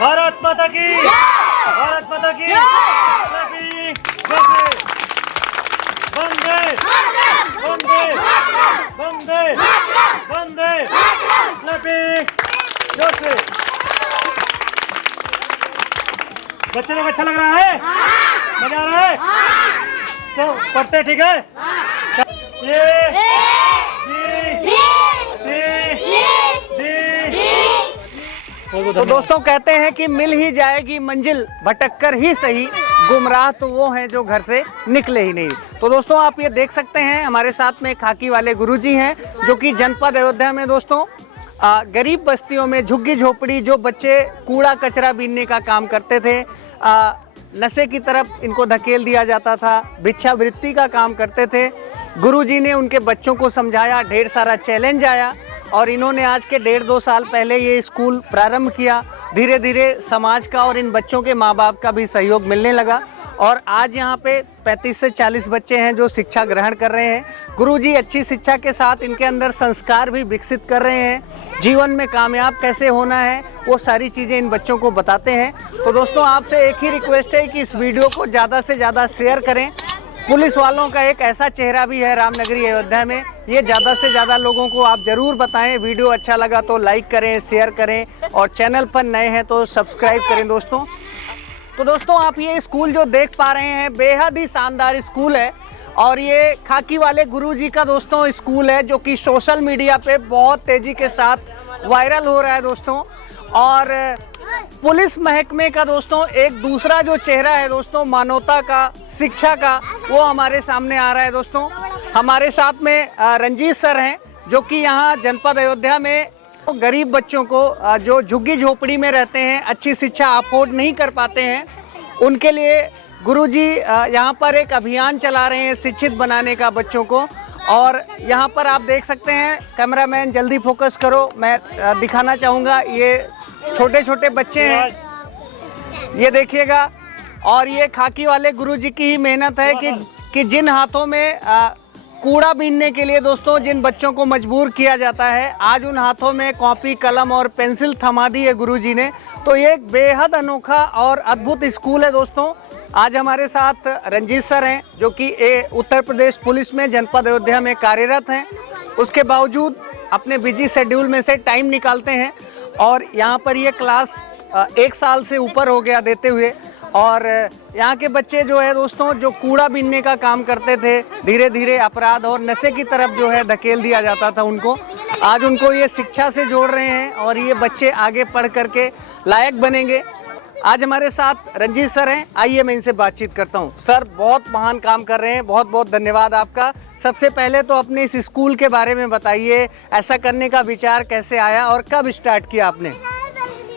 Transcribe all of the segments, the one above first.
भारत माता की, भारत माता की। वंदे वंदे वंदे वंदे जोर से। बच्चे लोग अच्छा लग रहा है? मजा आ रहा है? चलो पढ़ते ठीक है?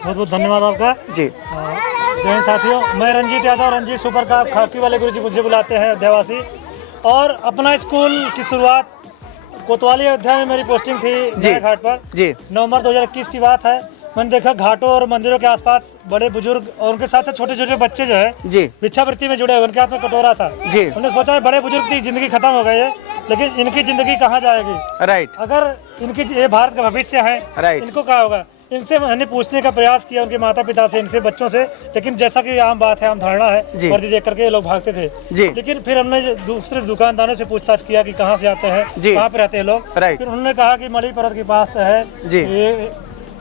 बहुत बहुत धन्यवाद आपका जी। जय साथियों, मैं रंजीत यादव, रंजीत सुपर का खाकी वाले गुरुजी मुझे बुलाते हैं अयोध्यावासी। और अपना स्कूल की शुरुआत कोतवाली अयोध्या में मेरी पोस्टिंग थी नया घाट पर जी। नवंबर 2021 की बात है। मैंने देखा घाटों और मंदिरों के आसपास बड़े बुजुर्ग और उनके साथ साथ छोटे छोटे बच्चे जो है जी भिक्षावृत्ति में जुड़े हुए, उनके हाथ में कटोरा था जी। उन्होंने सोचा बड़े बुजुर्ग की जिंदगी खत्म हो गई है, लेकिन इनकी जिंदगी कहाँ जाएगी, राइट, अगर इनकी ये भारत का भविष्य है, राइट, इनको क्या होगा। इनसे मैंने पूछने का प्रयास किया, उनके माता पिता से, इनसे बच्चों से, लेकिन जैसा कि आम बात है, आम धारणा है, वर्दी देख करके ये लोग भागते थे जी। लेकिन फिर हमने दूसरे दुकानदारों से पूछताछ किया कि कहाँ से आते हैं, कहाँ पे रहते हैं लोग। फिर उन्होंने कहा कि मणि पर्वत के पास है ये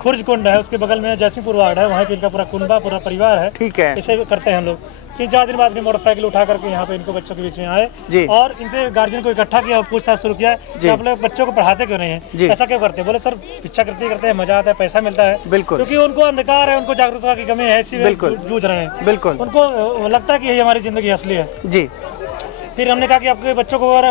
खुर्ज कुंड है, उसके बगल में जयसिंहपुर वार्ड है, वहाँ पे इनका पूरा कुंबा पूरा परिवार है। ठीक है, इसे करते हैं हम लोग। 3-4 दिन बाद में मोटरसाइकिल उठा करके यहाँ पे इनको बच्चों के बीच में आए और इनसे गार्जियन को इकट्ठा किया और पूछताछ शुरू किया कि आप लोग बच्चों को पढ़ाते क्यों नहीं है, ऐसा क्यों करते हैं। बोले सर भिक्षावृत्ति करते हैं, मजा आता है, पैसा मिलता है, क्योंकि उनको अंधकार है, उनको जागरूकता की कमी है, इसी जूझ रहे हैं। बिल्कुल, उनको लगता है कि यही हमारी जिंदगी असली है जी। फिर हमने कहा कि आपके बच्चों को और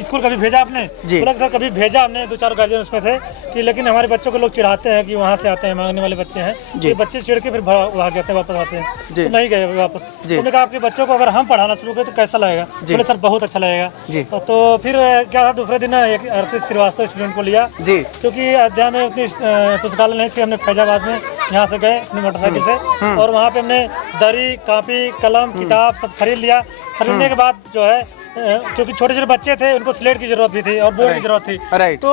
स्कूल कभी भेजा आपने? बोला सर कभी भेजा हमने, 2-4 गार्जियन उसमें थे कि लेकिन हमारे बच्चों को लोग चिढ़ाते हैं कि वहाँ से आते हैं, मांगने वाले बच्चे हैं, ये बच्चे चिढ़ के फिर भाग जाते हैं, वापस आते हैं, तो नहीं गए वापस। हमने कहा आपके बच्चों को अगर हम पढ़ाना शुरू करें तो कैसा लगेगा? बोले सर बहुत अच्छा लगेगा। तो फिर क्या था, दूसरे दिन एक अर्पित श्रीवास्तव स्टूडेंट को लिया, क्योंकि अयोध्या में उतनी पुस्तकालय नहीं थी। हमने फैजाबाद में यहाँ से गए अपनी मोटरसाइकिल से और वहाँ पे हमने दरी, कॉपी, कलम, किताब सब खरीद लिया। खरीदने के बाद जो है, क्योंकि छोटे छोटे बच्चे थे, उनको स्लेट की जरूरत भी थी और बोर्ड की जरूरत थी, तो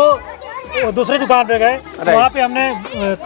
दूसरी दुकान पे गए, वहाँ पे हमने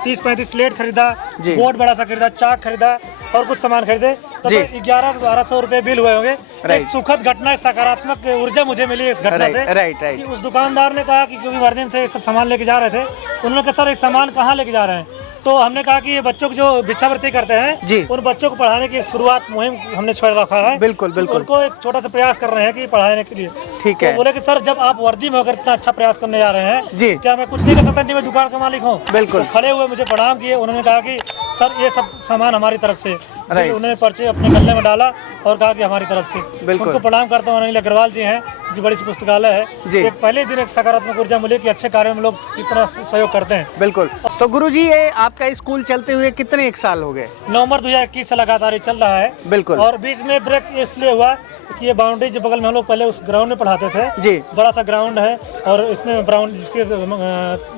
30-35 स्लेट खरीदा, बोर्ड बड़ा सा खरीदा, चाक खरीदा और कुछ सामान खरीदे, तो 1100-1200 रुपए बिल हुए होंगे। एक सुखद घटना, एक सकारात्मक ऊर्जा मुझे मिली इस घटना से कि उस दुकानदार ने कहा कि क्योंकि वर्दी में थे, सब सामान लेके जा रहे थे, उन्होंने कहा सर एक सामान कहाँ लेके जा रहे हैं, तो हमने कहा कि ये बच्चों को जो भिक्षावृत्ति करते हैं उन बच्चों को पढ़ाने की शुरुआत मुहिम हमने छोड़ रखा है। बिल्कुल बिल्कुल, उनको एक छोटा सा प्रयास कर रहे हैं कि पढ़ाने के लिए। ठीक है। तो बोले कि सर जब आप वर्दी में होकर इतना अच्छा प्रयास करने जा रहे हैं, क्या मैं कुछ नहीं कर सकता? मैं दुकान का मालिक हूँ। बिल्कुल। तो खड़े हुए मुझे प्रणाम किए, उन्होंने कहा कि सर ये सब सामान हमारी तरफ से, उन्होंने पर्चे अपने गले में डाला और कहा कि हमारी तरफ से। उनको प्रणाम करता हूँ। अनिल अग्रवाल जी हैं, जो बड़ी पुस्तकालय है, एक पहले दिन एक सकारात्मक ऊर्जा मिली कि अच्छे कार्यों में लोग कितना सहयोग करते हैं। बिल्कुल। तो गुरुजी ये आपका स्कूल चलते हुए कितने एक साल हो गए? नवंबर 2021 से लगातार चल रहा है। बिल्कुल। और बीच में ब्रेक इसलिए हुआ कि ये बाउंड्री जो बगल में हम लोग पहले उस ग्राउंड में पढ़ाते थे जी, बड़ा सा ग्राउंड है और इसमें ग्राउंड जिसके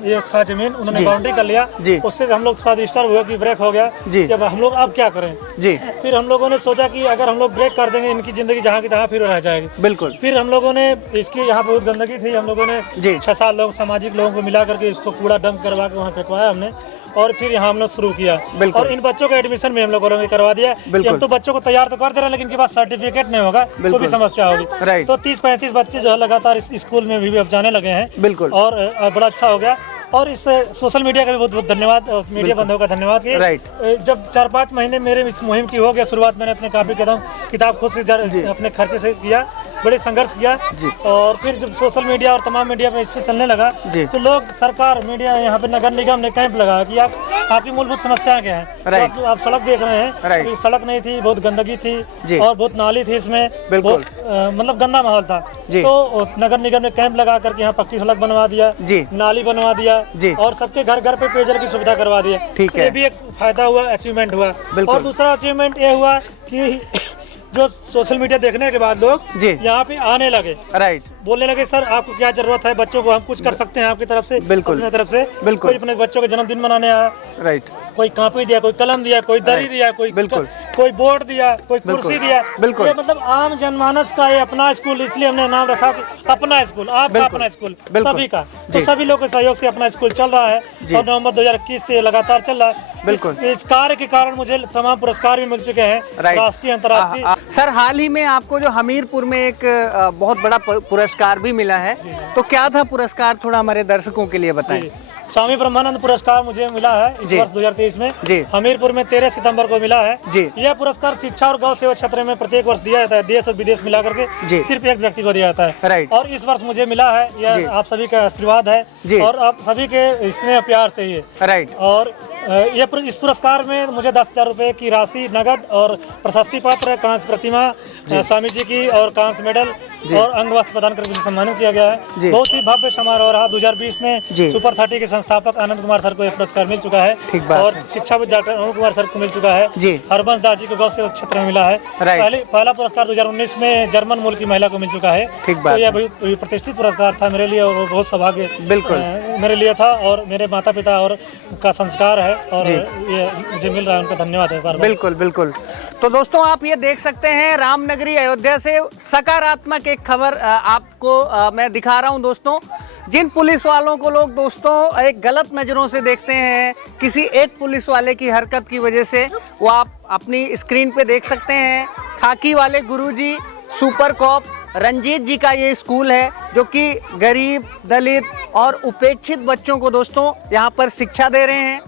ये था जमीन, उन्होंने बाउंड्री कर लिया जी, उससे हम लोग थोड़ा डिस्टर्ब हुआ कि ब्रेक हो गया जी। जब हम लोग अब क्या करें जी, फिर हम लोगों ने सोचा कि अगर हम लोग ब्रेक कर देंगे इनकी जिंदगी जहाँ की तहाँ फिर रह जाएगी। बिल्कुल। फिर हम लोगों ने इसकी यहाँ बहुत गंदगी थी, हम लोगों ने 6-7 लोग सामाजिक लोगों को मिला करके इसको कूड़ा डंप करवा के वहाँ फेंकवाया हमने, और फिर यहाँ हम लोग शुरू किया। और इन बच्चों का एडमिशन भी हम लोगों ने करवा दिया। हम तो बच्चों को तैयार तो कर दे रहे हैं, लेकिन इनके पास सर्टिफिकेट नहीं होगा तो भी समस्या होगी। तो 30-35 बच्चे जो है लगातार इस स्कूल में भी अब जाने लगे हैं। बिल्कुल। और बड़ा अच्छा हो गया। और इस सोशल मीडिया का भी बहुत बहुत धन्यवाद, मीडिया बंधुओं का धन्यवाद कि जब 4-5 महीने मेरे इस मुहिम की हो गया शुरुआत, मैंने अपने काफी किताब खुद से अपने खर्चे से किया, बड़े संघर्ष किया। और फिर जब सोशल मीडिया और तमाम मीडिया में इससे चलने लगा तो लोग, सरकार, मीडिया, यहाँ पे नगर निगम ने कैंप लगाया कि आपकी मूलभूत समस्याएं क्या है। तो आप सड़क देख रहे हैं, तो सड़क नहीं थी, बहुत गंदगी थी और बहुत नाली थी, इसमें बहुत मतलब गंदा माहौल था। तो नगर निगम ने कैंप लगा करके यहाँ पक्की सड़क बनवा दिया, नाली बनवा दिया और सबके घर घर पे पेयजल की सुविधा करवा दी। ये भी एक फायदा हुआ, अचीवमेंट हुआ। और दूसरा अचीवमेंट ये हुआ कि जो सोशल मीडिया देखने के बाद लोग यहाँ पे आने लगे, बोलने लगे सर आपको क्या जरूरत है, बच्चों को हम कुछ कर सकते हैं आपकी तरफ से। बिल्कुल। अपनी तरफ से कोई अपने बच्चों के जन्मदिन मनाने आया, कोई कॉपी दिया, कोई कलम दिया, कोई दरी दिया, कोई बोर्ड दिया, कोई कुर्सी दिया। बिल्कुल। मतलब आम जनमानस का ये अपना स्कूल, इसलिए हमने नाम रखा कि अपना स्कूल, आपका अपना स्कूल, सभी का। तो सभी लोगों के सहयोग से अपना स्कूल चल रहा है और नवंबर 2021 से लगातार चल रहा है। बिल्कुल। इस कार्य के कारण मुझे तमाम पुरस्कार भी मिल चुके हैं, राष्ट्रीय, अंतर्राष्ट्रीय। सर हाल ही में आपको जो हमीरपुर में एक बहुत बड़ा पुरस्कार भी मिला है, तो क्या था पुरस्कार, थोड़ा हमारे दर्शकों के लिए बताएं। स्वामी ब्रह्मानंद पुरस्कार मुझे मिला है इस वर्ष 2023 में हमीरपुर में 13 सितंबर को मिला है। यह पुरस्कार शिक्षा और गौ सेवा क्षेत्र में प्रत्येक वर्ष दिया जाता है, देश और विदेश मिला करके सिर्फ एक व्यक्ति को दिया जाता है। और इस वर्ष मुझे मिला है, यह आप सभी का आशीर्वाद है और आप सभी के स्नेह प्यार से ही। और ये इस पुरस्कार में मुझे 10,000 रुपए की राशि नगद और प्रशस्ति पत्र, कांस्य प्रतिमा स्वामी जी की और कांस्य मेडल और अंग वस्त्र प्रदान करके सम्मानित किया गया है। बहुत ही भव्य समारोह रहा। 2020 में सुपर 30 के संस्थापक आनंद कुमार सर को यह पुरस्कार मिल चुका है और शिक्षाविद डॉक्टर अरुण कुमार सर को मिल चुका है। हरबंस दास जी को गौ सेवा क्षेत्र में मिला है। पहला पुरस्कार 2019 में जर्मन मूल की महिला को मिल चुका है। तो यह प्रतिष्ठित पुरस्कार था मेरे लिए और बहुत सौभाग्य मेरे लिए था और मेरे माता पिता और का संस्कार है और ये मुझे मिल रहा है, उनका धन्यवाद है। बिल्कुल बिल्कुल। तो दोस्तों आप ये देख सकते हैं रामनगरी अयोध्या से सकारात्मक एक खबर आपको मैं दिखा रहा हूं दोस्तों। जिन पुलिस वालों को लोग दोस्तों एक गलत नज़रों से देखते हैं किसी एक पुलिस वाले की हरकत की वजह से, वो आप अपनी स्क्रीन पे देख सकते हैं। खाकी वाले गुरुजी सुपर कॉप रंजीत जी का ये स्कूल है जो कि गरीब, दलित और उपेक्षित बच्चों को दोस्तों यहाँ पर शिक्षा दे रहे हैं।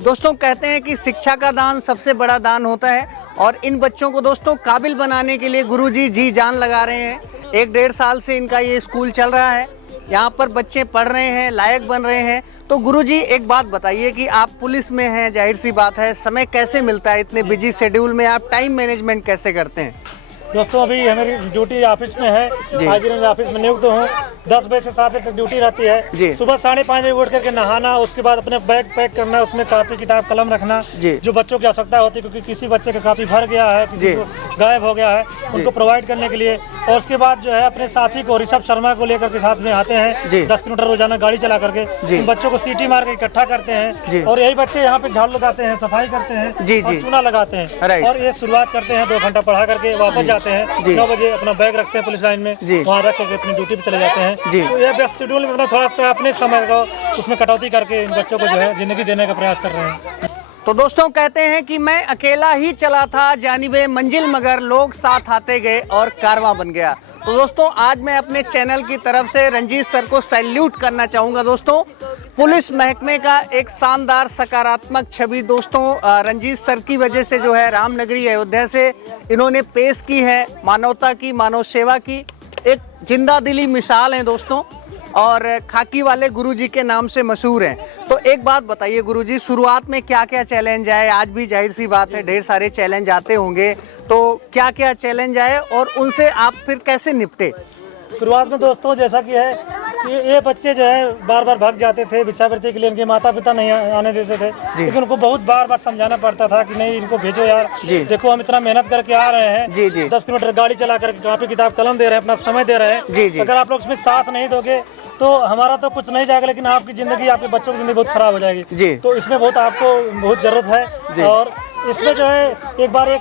दोस्तों कहते हैं कि शिक्षा का दान सबसे बड़ा दान होता है और इन बच्चों को दोस्तों काबिल बनाने के लिए गुरुजी जी जान लगा रहे हैं। 1-1.5 साल से इनका ये स्कूल चल रहा है, यहाँ पर बच्चे पढ़ रहे हैं, लायक बन रहे हैं। तो गुरुजी एक बात बताइए कि आप पुलिस में हैं, जाहिर सी बात है समय कैसे मिलता है, इतने बिजी शेड्यूल में आप टाइम मैनेजमेंट कैसे करते हैं? दोस्तों अभी हमारी ड्यूटी ऑफिस में है, हाजीगंज ऑफिस में नियुक्त हूँ। 10 बजे से 7 बजे तक ड्यूटी रहती है। सुबह 5:30 बजे उठ करके नहाना, उसके बाद अपने बैग पैक करना, उसमें कॉपी किताब कलम रखना जो बच्चों की आवश्यकता होती है, क्योंकि किसी बच्चे का कॉपी भर गया है, किसी को गायब हो गया है, उनको प्रोवाइड करने के लिए और उसके बाद जो है अपने साथी को ऋषभ शर्मा को लेकर के साथ में आते हैं 10 किलोमीटर रोजाना गाड़ी चला करके इन बच्चों को सीटी मार के इकट्ठा करते हैं और यही बच्चे यहाँ पे झाड़ू लगाते हैं, सफाई करते हैं और चूना लगाते हैं और ये शुरुआत करते हैं 2 घंटा पढ़ा करके वापस जाते हैं 9 बजे अपना बैग रखते हैं पुलिस लाइन में, वहाँ रख करके अपनी ड्यूटी पे चले जाते हैं। तो ये व्यस्त शेड्यूल में थोड़ा सा अपने समय को उसमें कटौती करके इन बच्चों को जो है जिंदगी देने का प्रयास कर रहे हैं। तो दोस्तों कहते हैं कि मैं अकेला ही चला था जानिबे मंजिल, मगर लोग साथ आते गए और कारवां बन गया। तो दोस्तों आज मैं अपने चैनल की तरफ से रंजीत सर को सैल्यूट करना चाहूँगा। दोस्तों पुलिस महकमे का एक शानदार सकारात्मक छवि दोस्तों रंजीत सर की वजह से जो है रामनगरी अयोध्या से इन्होंने पेश की है। मानवता की, मानव सेवा की एक जिंदा दिली मिसाल है दोस्तों, और खाकी वाले गुरुजी के नाम से मशहूर हैं। तो एक बात बताइए गुरुजी, शुरुआत में क्या क्या चैलेंज आए? आज भी जाहिर सी बात है ढेर सारे चैलेंज आते होंगे, तो क्या क्या चैलेंज आए और उनसे आप फिर कैसे निपटे? शुरुआत में दोस्तों जैसा कि है कि ये बच्चे जो है बार बार भाग जाते थे भिक्षावृत्ति के लिए, इनके माता पिता नहीं आने देते थे, लेकिन उनको बहुत बार बार समझाना पड़ता था कि नहीं इनको भेजो यार, देखो हम इतना मेहनत करके आ रहे हैं, 10 किलोमीटर गाड़ी चला कर कॉपी किताब कलम दे रहे हैं, अपना समय दे रहे हैं, अगर आप लोग इसमें साथ नहीं दोगे तो हमारा तो कुछ नहीं जाएगा, लेकिन आपकी जिंदगी, आपके बच्चों की जिंदगी बहुत खराब हो जाएगी। तो इसमें बहुत आपको बहुत जरूरत है। और इसमें जो है एक बार एक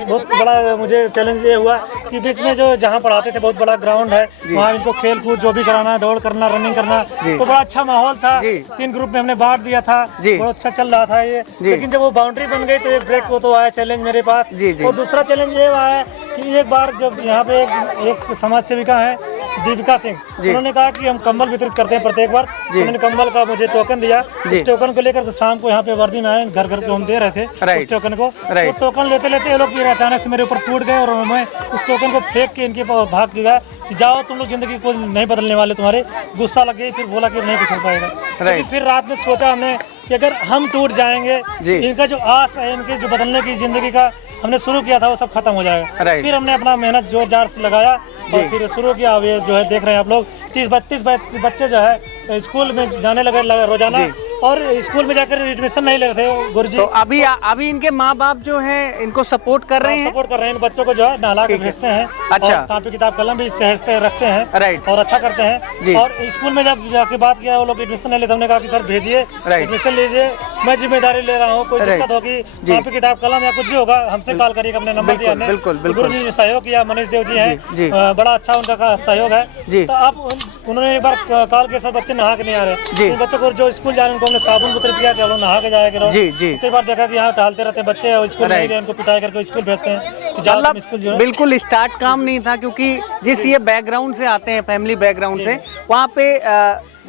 बहुत बड़ा मुझे चैलेंज ये हुआ कि बीच में जो जहाँ पढ़ाते थे बहुत बड़ा ग्राउंड है, वहाँ इनको खेल कूद जो भी कराना, दौड़ करना, रनिंग करना, तो बड़ा अच्छा माहौल था। 3 ग्रुप में हमने बांट दिया था, बहुत अच्छा चल रहा था ये। लेकिन जब वो बाउंड्री बन गई तो एक ब्रेक को तो आया चैलेंज मेरे पास। और दूसरा चैलेंज ये आया कि एक बार जब यहाँ पे एक समाज सेविका है दीपिका सिंह, उन्होंने कहा कि हम कंबल वितरित करते हैं प्रत्येक बार, उन्होंने कंबल का मुझे टोकन दिया। उस टोकन को लेकर शाम को यहाँ पे वर्दी में आए, घर घर पे हम दे रहे थे उस टोकन को। तो टोकन लेते लेते ये लोग अचानक से मेरे ऊपर टूट गए और मैं उस टोकन को फेंक के इनके भाग गया कि जाओ तुम लोग, जिंदगी को नहीं बदलने वाले तुम्हारे। गुस्सा लग गई, फिर बोला कि नहीं कुछ हो पाएगा। फिर रात में सोचा हमने कि अगर हम टूट जाएंगे, इनका जो आस है, इनके जो बदलने की जिंदगी का हमने शुरू किया था वो सब खत्म हो जाएगा। फिर हमने अपना मेहनत जोर जार से लगाया और फिर शुरू किया। अब ये जो है देख रहे हैं आप लोग 30-32 बच्चे जो है स्कूल में जाने लगे रोजाना, और स्कूल में जाकर एडमिशन नहीं ले रहे थे गुरुजी। तो अभी इनके माँ बाप जो है इनको सपोर्ट कर रहे हैं, इन बच्चों को जो है नहला के भेजते हैं। अच्छा, कॉपी किताब कलम भी सहजते रखते हैं और अच्छा करते हैं। और स्कूल में जब जाके बात किया वो लोग एडमिशन नहीं लेते, हमने कहा कि सर भेजिए, एडमिशन लीजिए, मैं जिम्मेदारी ले रहा हूँ, कोई दिक्कत होगी, कॉपी किताब कलम या कुछ भी होगा हमसे कॉल करिएगा। अपने नंबर दिया हमने, गुरुजी ने सहयोग किया, मनीष देव जी हैं, बड़ा अच्छा उनका सहयोग है। तो अब उन्होंने एक बार कॉल के सब बच्चे नहा के नहीं आ रहे, बच्चों को जो स्कूल जा रहे हैं उनको हमने साबुन वितरित किया कि नहा के जाएगा। कई बार देखा कि यहाँ टहलते रहते बच्चे और स्कूल नहीं गए, उनको पिटाई करके स्कूल भेजते हैं। स्कूल जो बिल्कुल स्टार्ट काम नहीं था, क्योंकि जिस ये बैकग्राउंड से आते हैं, फैमिली बैकग्राउंड से, वहाँ पे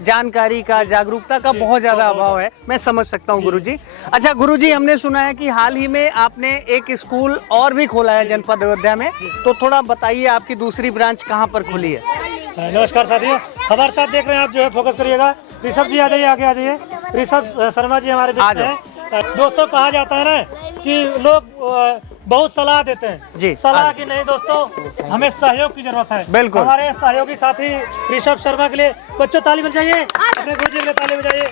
जानकारी का, जागरूकता का बहुत ज्यादा अभाव है। मैं समझ सकता हूँ गुरुजी। अच्छा गुरुजी, हमने सुना है कि हाल ही में आपने एक स्कूल और भी खोला है जनपद अयोध्या में, तो थोड़ा बताइए आपकी दूसरी ब्रांच कहाँ पर खुली है? नमस्कार साथियों, हमारे साथ देख रहे हैं आप, जो है फोकस करिएगा। ऋषभ जी आ जाइए, आगे आ जाइए। ऋषभ शर्मा जी हमारे बीच में हैं। दोस्तों कहा जाता है ना कि लोग बहुत सलाह देते हैं, सलाह की नहीं दोस्तों, हमें सहयोग की जरूरत है। बिल्कुल, हमारे सहयोगी साथी ऋषभ शर्मा के लिए बच्चों ताली बजाइए, अपने गुरुजी के लिए ताली बजाइए,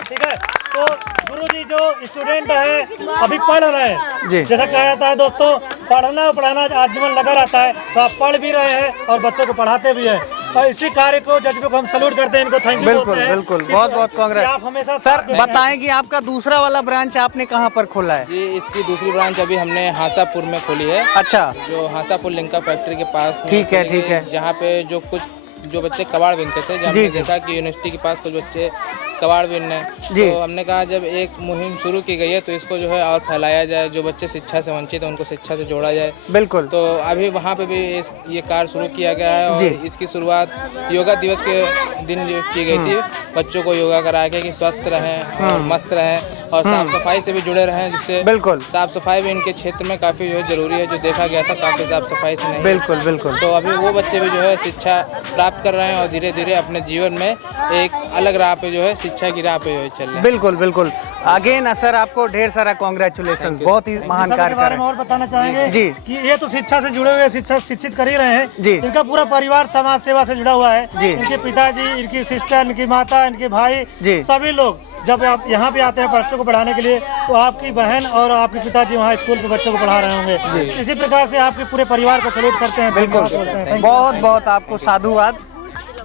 ठीक है। तो गुरुजी जो स्टूडेंट है अभी पढ़ रहे हैं, जैसा कहा जाता है दोस्तों, पढ़ना पढ़ाना आजीवन लगा रहता है, तो आप पढ़ भी रहे हैं और बच्चों को पढ़ाते भी हैं। और इसी कार्य को जज्बे को हम सैल्यूट करते हैं, इनको थैंक यू बोलते हैं। बिल्कुल, बहुत बहुत कांग्रेस। आप हमेशा सर बताएं कि आपका दूसरा वाला ब्रांच आपने कहाँ पर खोला है? जी, इसकी दूसरी ब्रांच अभी हमने हासापुर में खोली है। अच्छा, जो हासापुर लिंका फैक्ट्री के पास। ठीक है। जहाँ पे जो बच्चे कबाड़ बीनते थे, जहाँ हमने देखा कि यूनिवर्सिटी के पास कुछ बच्चे कबाड़ बीन रहे हैं, तो हमने कहा जब एक मुहिम शुरू की गई है तो इसको जो है और फैलाया जाए, जो बच्चे शिक्षा से वंचित हैं उनको शिक्षा से जोड़ा जाए। बिल्कुल। तो अभी वहाँ पे भी ये कार्य शुरू किया गया है और इसकी शुरुआत योगा दिवस के दिन की गई थी। बच्चों को योगा कराया गया कि स्वस्थ रहें और मस्त रहें और साफ सफाई से भी जुड़े रहें, जिससे बिल्कुल साफ सफाई भी इनके क्षेत्र में काफ़ी जो है जरूरी है, जो देखा गया था काफ़ी साफ सफाई से नहीं। बिल्कुल। तो अभी वो बच्चे भी जो है शिक्षा प्राप्त कर रहे हैं और धीरे धीरे अपने जीवन में एक अलग राह पे जो है शिक्षा की राह पे चल रहे हैं। बिल्कुल। अगेन सर आपको ढेर सारा कॉन्ग्रेचुलेशन, बहुत ही महान कार्य के कर बारे रहे में हैं। और बताना चाहेंगे जी। कि ये तो शिक्षा से जुड़े हुए, शिक्षा शिक्षित कर ही रहे हैं जी। इनका पूरा परिवार समाज सेवा से जुड़ा हुआ है जी। इनके पिताजी, इनकी सिस्टर, इनकी माता, इनके भाई, जी। सभी लोग जब आप यहाँ पे आते हैं बच्चों को पढ़ाने के लिए तो आपकी बहन और आपके पिताजी वहाँ स्कूल पे बच्चों को पढ़ा रहे होंगे। इसी प्रकार से आपके पूरे परिवार को सैल्यूट करते हैं। बिल्कुल, धन्यवाद बोलते हैं। बहुत बहुत आपको साधुवाद।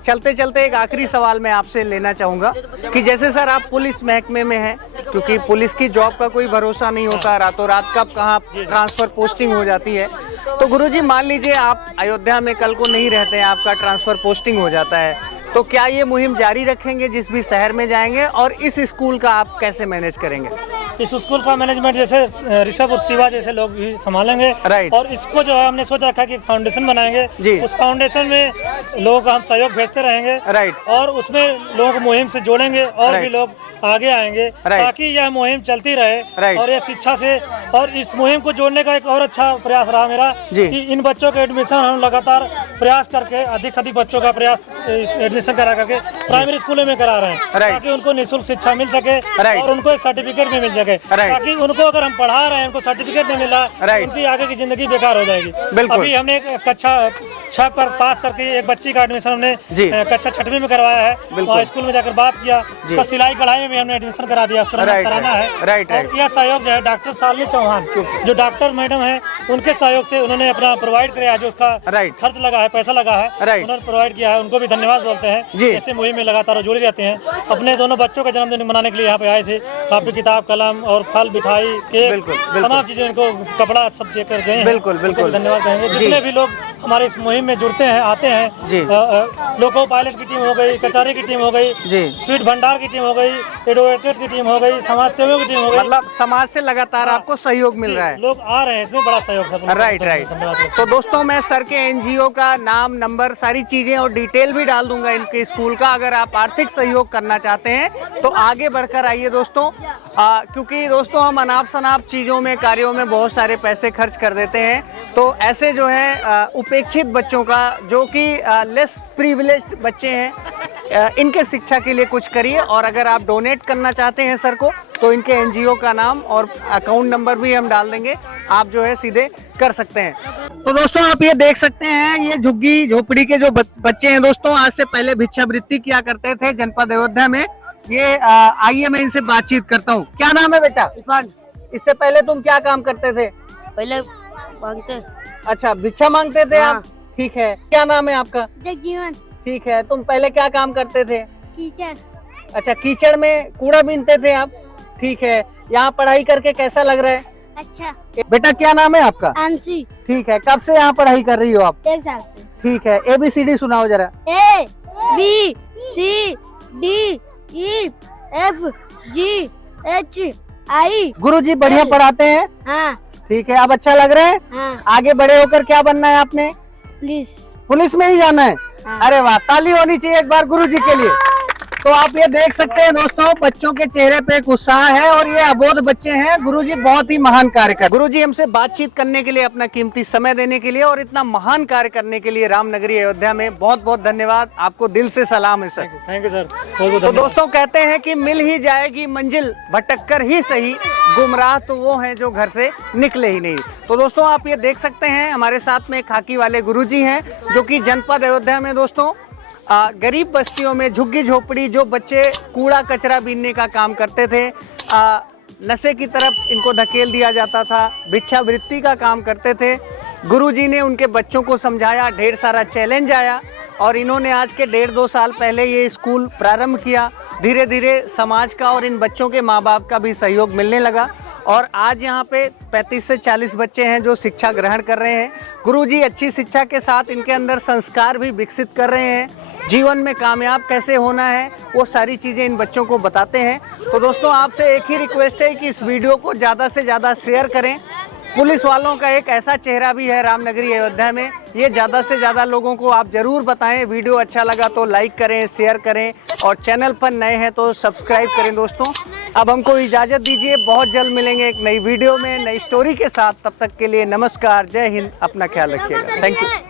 चलते चलते एक आखिरी सवाल मैं आपसे लेना चाहूँगा कि जैसे सर आप पुलिस महकमे में हैं, क्योंकि पुलिस की जॉब का कोई भरोसा नहीं होता, रातों रात कब कहाँ ट्रांसफर पोस्टिंग हो जाती है। तो गुरुजी मान लीजिए आप अयोध्या में कल को नहीं रहते हैं, आपका ट्रांसफर पोस्टिंग हो जाता है, तो क्या ये मुहिम जारी रखेंगे जिस भी शहर में जाएंगे, और इस स्कूल का आप कैसे मैनेज करेंगे? इस स्कूल का मैनेजमेंट जैसे ऋषभ और शिवा जैसे लोग भी संभालेंगे। राइट। और इसको जो है हमने सोच रखा कि फाउंडेशन बनाएंगे। जी। उस फाउंडेशन में लोगों का हम सहयोग भेजते रहेंगे। राइट। और उसमें लोगों को मुहिम से जोड़ेंगे और राइट। भी लोग आगे आएंगे राइट। ताकि यह मुहिम चलती रहे। राइट। और ये शिक्षा से, और इस मुहिम को जोड़ने का एक और अच्छा प्रयास रहा मेरा जी। कि इन बच्चों के एडमिशन हम लगातार प्रयास करके अधिक से अधिक बच्चों का प्रयास एडमिशन करा करके प्राइमरी स्कूलों में करा रहे हैं राइट। ताकि उनको निःशुल्क शिक्षा मिल सके राइट। और उनको एक सर्टिफिकेट भी मिल सके राइट। ताकि उनको अगर हम पढ़ा रहे हैं उनको सर्टिफिकेट नहीं मिला राइट। उनकी आगे की जिंदगी बेकार हो जाएगी। बिल्कुल। अभी हमने एक कक्षा 6 पर पास करके एक बच्ची का एडमिशन हमने जी। कक्षा 6वीं में करवाया है। बिल्कुल। और स्कूल में जाकर बात किया, जी। उसका सिलाई कढ़ाई में भी हमने एडमिशन करा दिया, उसको राइट, कराना है। Right, right. और यह सहयोग जो है डॉक्टर शालिनी चौहान जो डॉक्टर मैडम है उनके सहयोग से उन्होंने अपना प्रोवाइड कराया, जो उसका राइट। खर्च लगा है, पैसा लगा है, राइट। उन्होंने प्रोवाइड किया है। उनको भी धन्यवाद बोलते हैं। जी। ऐसे मुहिम में लगातार जुड़े रहते हैं। अपने दोनों बच्चों का जन्मदिन मनाने के लिए यहाँ पे आए थे, काफी किताब, कलम और फल, मिठाई, केक, बिल्कुल, बिल्कुल। तमाम चीजें इनको, कपड़ा सब देकर गए हैं। बिल्कुल, बिल्कुल। उनको भी धन्यवाद कहेंगे। जी। जितने भी लोग हमारे इस मुहिम में जुड़ते हैं, आते हैं, जी। लोको पायलट की टीम हो गई, कचहरी की टीम हो गई, जी। स्वीट भंडार की टीम हो गई, एडवोकेट की टीम हो गई, समाज सेवियों की टीम हो गई, मतलब समाज से लगातार आपको सहयोग मिल रहा है। लोग आ रहे हैं, इसमें बड़ा सहयोग है। Right, right. धन्यवाद। तो दोस्तों मैं सर के एनजीओ का नाम, नंबर, सारी चीजें और डिटेल भी डाल दूंगा इनके स्कूल का। अगर आप आर्थिक सहयोग करना चाहते हैं तो आगे बढ़कर आइए दोस्तों, क्योंकि दोस्तों हम अनाप शनाप चीजों में, कार्यों में बहुत सारे पैसे खर्च कर देते हैं। तो ऐसे जो है उपेक्षित बच्चों का, जो कि लेस प्रिविलेज्ड बच्चे हैं, इनके शिक्षा के लिए कुछ करिए। और अगर आप डोनेट करना चाहते हैं सर को तो इनके एनजीओ का नाम और अकाउंट नंबर भी हम डाल देंगे, आप जो है सीधे कर सकते हैं। तो दोस्तों आप ये देख सकते हैं, ये झुग्गी झोपड़ी के जो बच्चे हैं दोस्तों, आज से पहले भिक्षावृत्ति किया करते थे जनपद अयोध्या में। ये आइए मैं इनसे बातचीत करता हूँ। क्या नाम है बेटा? इरफान। इससे पहले तुम क्या काम करते थे? पहले मांगते। अच्छा, भिक्षा मांगते थे आप? ठीक है। क्या नाम है आपका? जगजीवन। ठीक है। तुम पहले क्या काम करते थे? कीचड़। अच्छा, कीचड़ में कूड़ा बीनते थे आप? ठीक है। यहाँ पढ़ाई करके कैसा लग रहा है? अच्छा। बेटा क्या नाम है आपका? आंसी। ठीक है। कब से यहाँ पढ़ाई कर रही हो आप? 1 साल से। ठीक है। ABCD सुनाओ जरा। A B C D E F G H I। गुरुजी बढ़िया पढ़ाते हैं? हाँ ठीक है। अब अच्छा लग रहा है? हाँ। आगे बड़े होकर क्या बनना है आपने? प्लीज। पुलिस में ही जाना है? हाँ। अरे वाह, ताली होनी चाहिए एक बार गुरुजी के लिए। तो आप ये देख सकते हैं दोस्तों, बच्चों के चेहरे पे एक उत्साह है और ये अबोध बच्चे हैं। गुरुजी बहुत ही महान कार्य कर, गुरुजी हमसे बातचीत करने के लिए, अपना कीमती समय देने के लिए और इतना महान कार्य करने के लिए रामनगरी अयोध्या में बहुत बहुत धन्यवाद। आपको दिल से सलाम है सर। थैंक यू सर, बहुत बहुत तो धन्यवाद। दोस्तों कहते हैं कि मिल ही जाएगी मंजिल, भटक कर ही सही, गुमराह तो वो हैं जो घर से निकले ही नहीं। तो दोस्तों आप ये देख सकते हैं, हमारे साथ में खाकी वाले गुरुजी हैं जो कि जनपद अयोध्या में दोस्तों गरीब बस्तियों में, झुग्गी झोपड़ी, जो बच्चे कूड़ा कचरा बीनने का काम करते थे, नशे की तरफ इनको धकेल दिया जाता था, भिक्षावृत्ति का काम करते थे। गुरुजी ने उनके बच्चों को समझाया, ढेर सारा चैलेंज आया और इन्होंने आज के 1.5-2 साल पहले ये स्कूल प्रारंभ किया। धीरे धीरे समाज का और इन बच्चों के माँ बाप का भी सहयोग मिलने लगा और आज यहाँ पे 35 से 40 बच्चे हैं जो शिक्षा ग्रहण कर रहे हैं। गुरुजी अच्छी शिक्षा के साथ इनके अंदर संस्कार भी विकसित कर रहे हैं। जीवन में कामयाब कैसे होना है वो सारी चीज़ें इन बच्चों को बताते हैं। तो दोस्तों आपसे एक ही रिक्वेस्ट है कि इस वीडियो को ज़्यादा से ज़्यादा शेयर करें। पुलिस वालों का एक ऐसा चेहरा भी है रामनगरी अयोध्या में, ये ज़्यादा से ज़्यादा लोगों को आप ज़रूर बताएं। वीडियो अच्छा लगा तो लाइक करें, शेयर करें और चैनल पर नए हैं तो सब्सक्राइब करें। दोस्तों अब हमको इजाज़त दीजिए, बहुत जल्द मिलेंगे एक नई वीडियो में, नई स्टोरी के साथ। तब तक के लिए नमस्कार, जय हिंद, अपना ख्याल रखिएगा। Thank you.